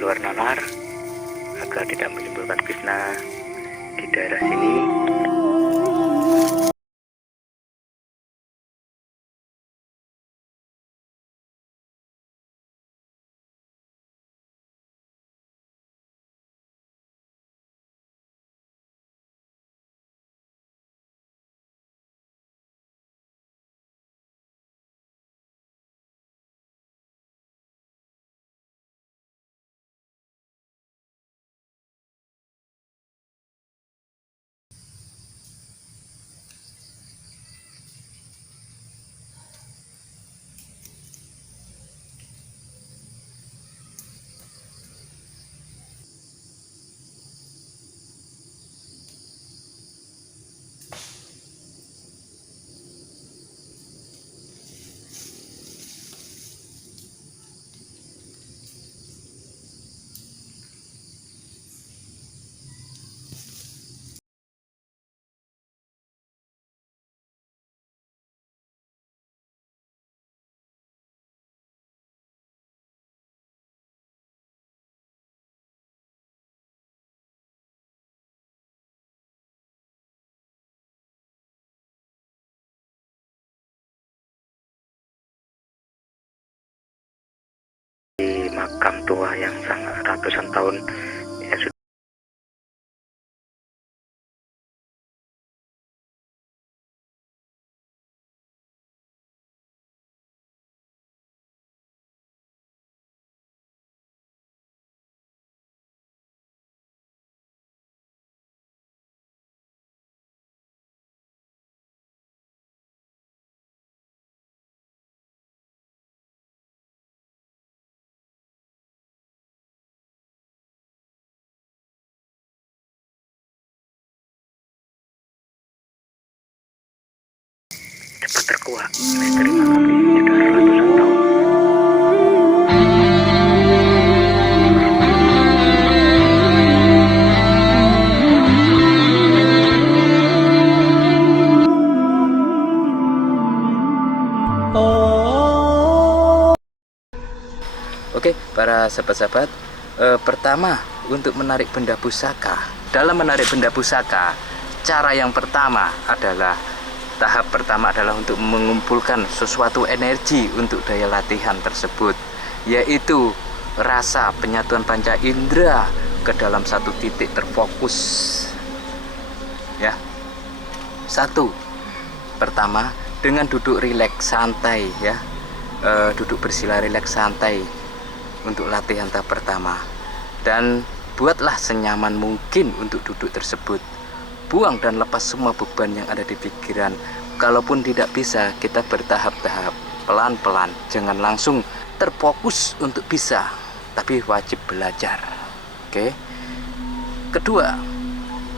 luar nalar agar tidak menimbulkan fitnah di daerah sini. Di makam tua yang sangat ratusan tahun ya sudah. Cepat terkuak misteri makam di sini sudah ratusan tahun. Oke, para sahabat-sahabat, pertama untuk menarik benda pusaka. Dalam menarik benda pusaka, cara yang pertama adalah tahap pertama adalah untuk mengumpulkan sesuatu energi untuk daya latihan tersebut, yaitu rasa penyatuan panca indera ke dalam satu titik terfokus. Ya, satu, pertama dengan duduk rileks santai ya, duduk bersila rileks santai untuk latihan tahap pertama, dan buatlah senyaman mungkin untuk duduk tersebut. Buang dan lepas semua beban yang ada di pikiran. Kalaupun tidak bisa, kita bertahap-tahap, pelan-pelan, jangan langsung terfokus untuk bisa, tapi wajib belajar. Oke. Kedua,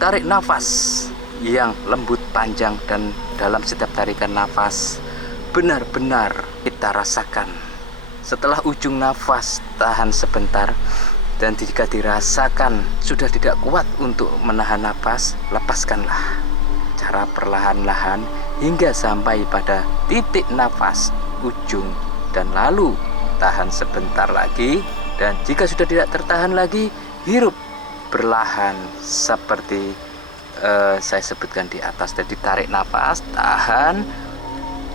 tarik nafas yang lembut, panjang, dan dalam setiap tarikan nafas benar-benar kita rasakan. Setelah ujung nafas, tahan sebentar, dan jika dirasakan sudah tidak kuat untuk menahan nafas, lepaskanlah. Cara perlahan-lahan hingga sampai pada titik nafas ujung, dan lalu tahan sebentar lagi, dan jika sudah tidak tertahan lagi, hirup perlahan seperti saya sebutkan di atas. Jadi tarik nafas, tahan,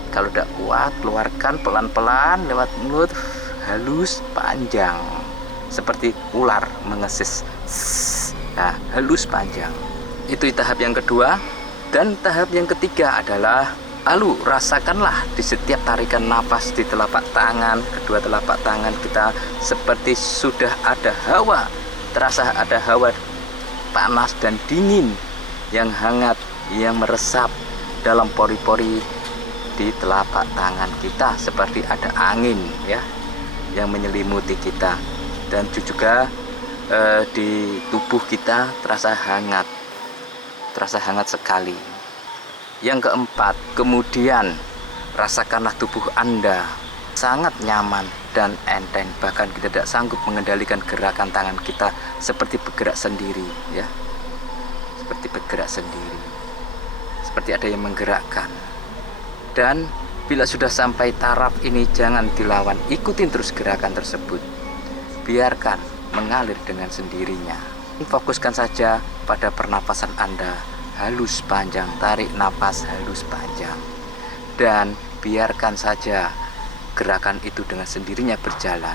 kalau tidak kuat keluarkan pelan-pelan lewat mulut, halus, panjang, seperti ular mengesis. Nah, halus panjang. Itu tahap yang kedua. Dan tahap yang ketiga adalah lalu rasakanlah di setiap tarikan nafas di telapak tangan, kedua telapak tangan kita seperti sudah ada hawa, terasa ada hawa panas dan dingin yang hangat yang meresap dalam pori-pori di telapak tangan kita, seperti ada angin ya yang menyelimuti kita, dan juga di tubuh kita terasa hangat sekali. Yang keempat, kemudian rasakanlah tubuh Anda sangat nyaman dan enteng, bahkan kita tidak sanggup mengendalikan gerakan tangan kita, seperti bergerak sendiri ya, seperti bergerak sendiri, seperti ada yang menggerakkan. Dan bila sudah sampai taraf ini, jangan dilawan, ikutin terus gerakan tersebut, biarkan mengalir dengan sendirinya. Fokuskan saja pada pernapasan Anda, halus panjang, tarik napas halus panjang, dan biarkan saja gerakan itu dengan sendirinya berjalan.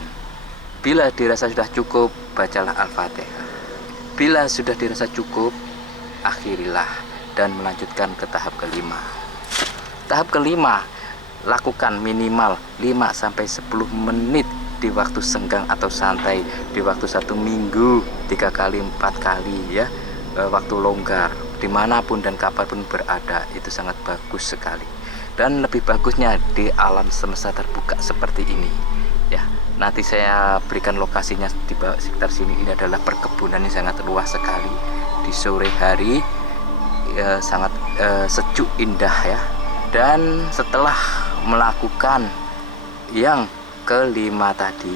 Bila dirasa sudah cukup, bacalah Al-Fatihah. Bila sudah dirasa cukup, akhirilah dan melanjutkan ke tahap kelima. Tahap kelima, lakukan minimal 5-10 menit di waktu senggang atau santai, di waktu 1 minggu 3 kali 4 kali ya, waktu longgar, dimanapun dan kapanpun berada, itu sangat bagus sekali. Dan lebih bagusnya di alam semesta terbuka seperti ini ya. Nanti saya berikan lokasinya di bawah sekitar sini. Ini adalah perkebunan yang sangat luas sekali di sore hari ya, sangat sejuk indah ya. Dan setelah melakukan yang kelima tadi,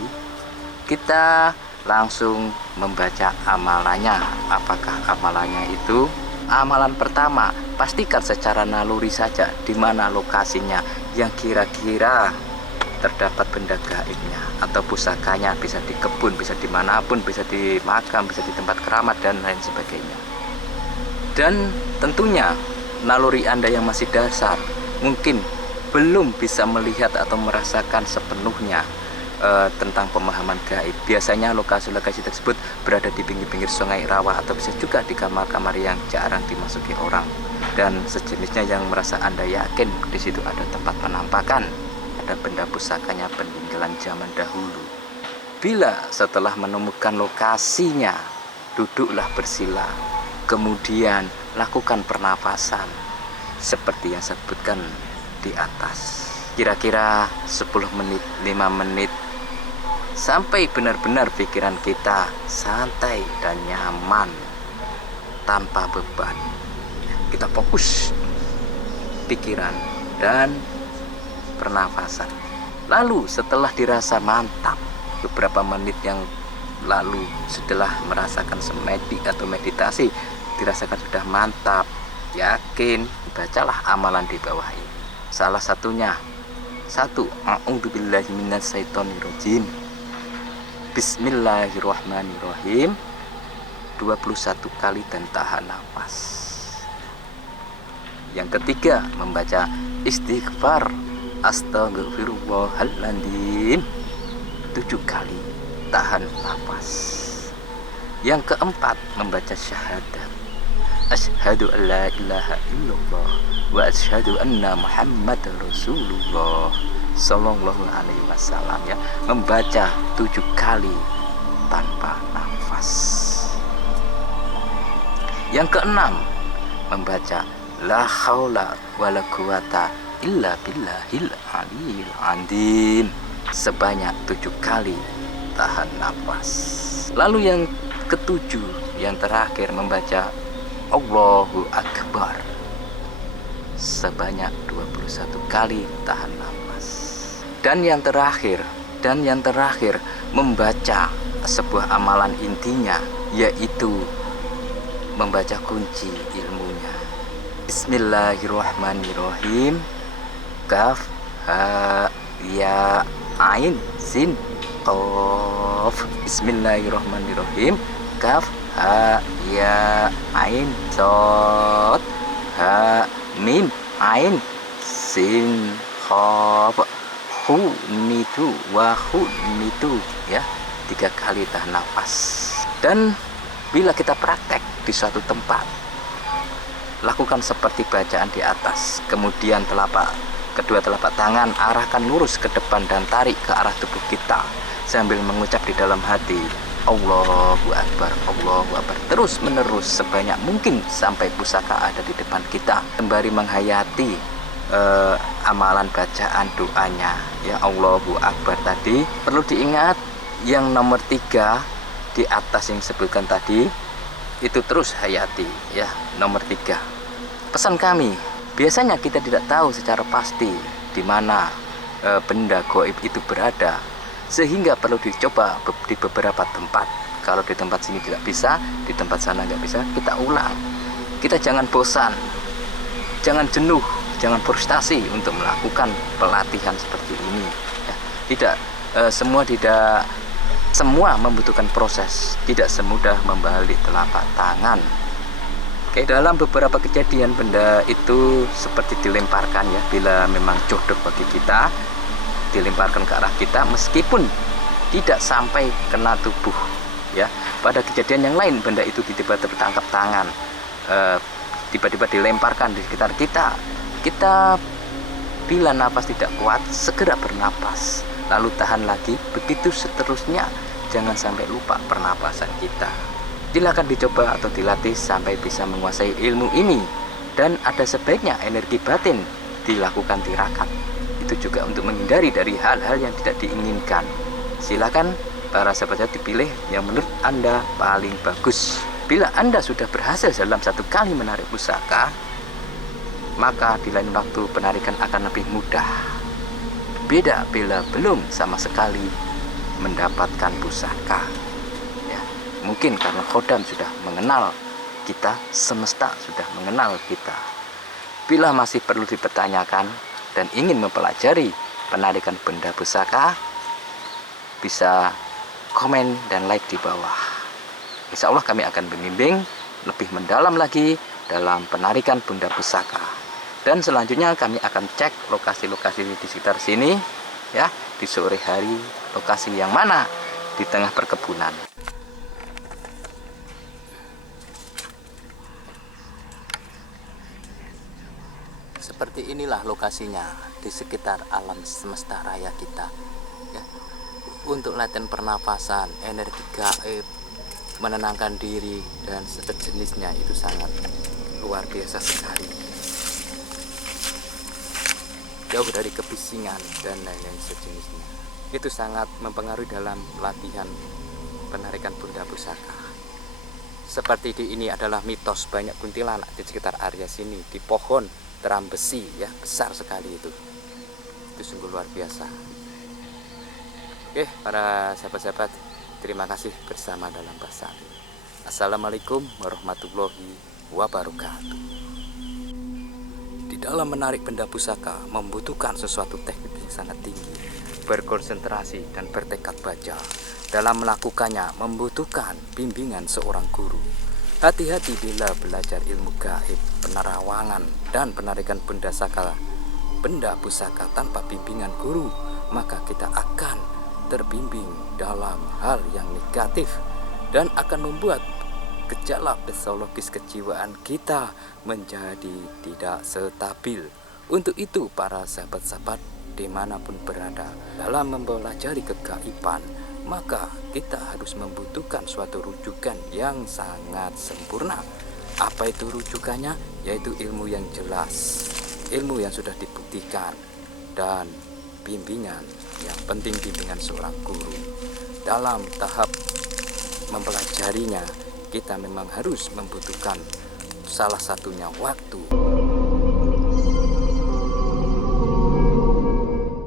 kita langsung membaca amalannya. Apakah amalannya itu? Amalan pertama, pastikan secara naluri saja di mana lokasinya yang kira-kira terdapat benda gaibnya atau pusakanya. Bisa di kebun, bisa dimanapun, bisa di makam, bisa di tempat keramat dan lain sebagainya. Dan tentunya naluri Anda yang masih dasar, mungkin belum bisa melihat atau merasakan sepenuhnya tentang pemahaman gaib. Biasanya lokasi-lokasi tersebut berada di pinggir-pinggir sungai, rawa, atau bisa juga di kamar-kamar yang jarang dimasuki orang dan sejenisnya, yang merasa Anda yakin di situ ada tempat penampakan, ada benda pusakanya peninggalan zaman dahulu. Bila setelah menemukan lokasinya, duduklah bersila, kemudian lakukan pernafasan seperti yang saya sebutkan di atas, kira-kira 10 menit, 5 menit, sampai benar-benar pikiran kita santai dan nyaman tanpa beban. Kita fokus pikiran dan pernafasan. Lalu setelah dirasa mantap, beberapa menit yang lalu setelah merasakan semedi atau meditasi, dirasakan sudah mantap, yakin, bacalah amalan di bawah ini. Salah satunya, 1. A'udzubillahi minasyaitonirrajim. Bismillahirrahmanirrahim. 21 kali dan tahan nafas. Yang ketiga, membaca istighfar Astaghfirullahaladzim 7 kali, tahan nafas. Yang keempat, membaca syahadat Asyhadu an la ilaha illallah wa asyhadu anna Muhammad Rasulullah Sallallahu alaihi wasallam ya. Membaca 7 kali tanpa nafas. Yang keenam, membaca la haula wala quwata illa billahil aliyil azim sebanyak 7 kali, tahan nafas. Lalu yang ketujuh, yang terakhir, membaca Allahu Akbar sebanyak 21 kali, tahan nafas. Dan yang terakhir membaca sebuah amalan intinya, yaitu membaca kunci ilmunya. Bismillahirrahmanirrahim. Kaf ha ya ain sin qaf. Bismillahirrahmanirrahim. Kaf ha ya ain sod ha mim ain sin qaf hu nitu wa hu nitu ya. 3 kali tahan nafas. Dan bila kita praktek di suatu tempat, lakukan seperti bacaan di atas, kemudian kedua telapak tangan arahkan lurus ke depan dan tarik ke arah tubuh kita sambil mengucap di dalam hati Allahu Akbar, Allahu Akbar, terus menerus sebanyak mungkin sampai pusaka ada di depan kita, sembari menghayati amalan bacaan doanya ya. Allahu Akbar tadi perlu diingat, yang nomor 3 di atas yang disebutkan tadi itu terus hayati ya. Nomor 3, pesan kami, biasanya kita tidak tahu secara pasti di mana benda gaib itu berada, sehingga perlu dicoba di beberapa tempat. Kalau di tempat sini tidak bisa, di tempat sana nggak bisa, kita ulang. Kita jangan bosan, jangan jenuh, jangan frustasi untuk melakukan pelatihan seperti ini ya. Semua tidak semua membutuhkan proses, tidak semudah membalik telapak tangan. Oke, dalam beberapa kejadian benda itu seperti dilemparkan ya, bila memang jodoh bagi kita, dilemparkan ke arah kita meskipun tidak sampai kena tubuh ya. Pada kejadian yang lain benda itu tiba-tiba tertangkap tangan, tiba-tiba dilemparkan di sekitar kita. Kita bila napas tidak kuat segera bernapas, lalu tahan lagi, begitu seterusnya. Jangan sampai lupa pernapasan kita. Silakan dicoba atau dilatih sampai bisa menguasai ilmu ini. Dan ada sebaiknya energi batin dilakukan tirakat. Itu juga untuk menghindari dari hal-hal yang tidak diinginkan. Silakan para sahabat dipilih yang menurut Anda paling bagus. Bila Anda sudah berhasil dalam satu kali menarik pusaka, maka di lain waktu penarikan akan lebih mudah. Beda bila belum sama sekali mendapatkan pusaka ya. Mungkin karena Khodam sudah mengenal kita, semesta sudah mengenal kita. Bila masih perlu dipertanyakan dan ingin mempelajari penarikan benda pusaka, bisa komen dan like di bawah. Insya Allah kami akan membimbing lebih mendalam lagi dalam penarikan benda pusaka. Dan selanjutnya kami akan cek lokasi-lokasi di sekitar sini ya, di sore hari, lokasi yang mana di tengah perkebunan. Seperti inilah lokasinya di sekitar alam semesta raya kita ya. Untuk latihan pernapasan, energi gaib, menenangkan diri dan sejenisnya itu sangat luar biasa sekali. Jauh dari kebisingan dan lain-lain sejenisnya. Itu sangat mempengaruhi dalam latihan penarikan benda pusaka. Seperti di ini adalah mitos banyak kuntilanak di sekitar area sini, di pohon teram besi ya, besar sekali itu. Itu sungguh luar biasa. Oke, para sahabat-sahabat, terima kasih bersama dalam bahasa. Assalamualaikum warahmatullahi wabarakatuh. Di dalam menarik benda pusaka membutuhkan sesuatu teknik yang sangat tinggi, berkonsentrasi dan bertekad baja. Dalam melakukannya membutuhkan bimbingan seorang guru. Hati-hati bila belajar ilmu gaib, penerawangan dan penarikan benda pusaka tanpa bimbingan guru, maka kita akan terbimbing dalam hal yang negatif dan akan membuat gejala psikologis kejiwaan kita menjadi tidak stabil. Untuk itu para sahabat-sahabat dimanapun berada, dalam mempelajari kegaiban, maka kita harus membutuhkan suatu rujukan yang sangat sempurna. Apa itu rujukannya? Yaitu ilmu yang jelas, ilmu yang sudah dibuktikan, dan bimbingan yang penting, bimbingan seorang guru. Dalam tahap mempelajarinya, kita memang harus membutuhkan salah satunya waktu.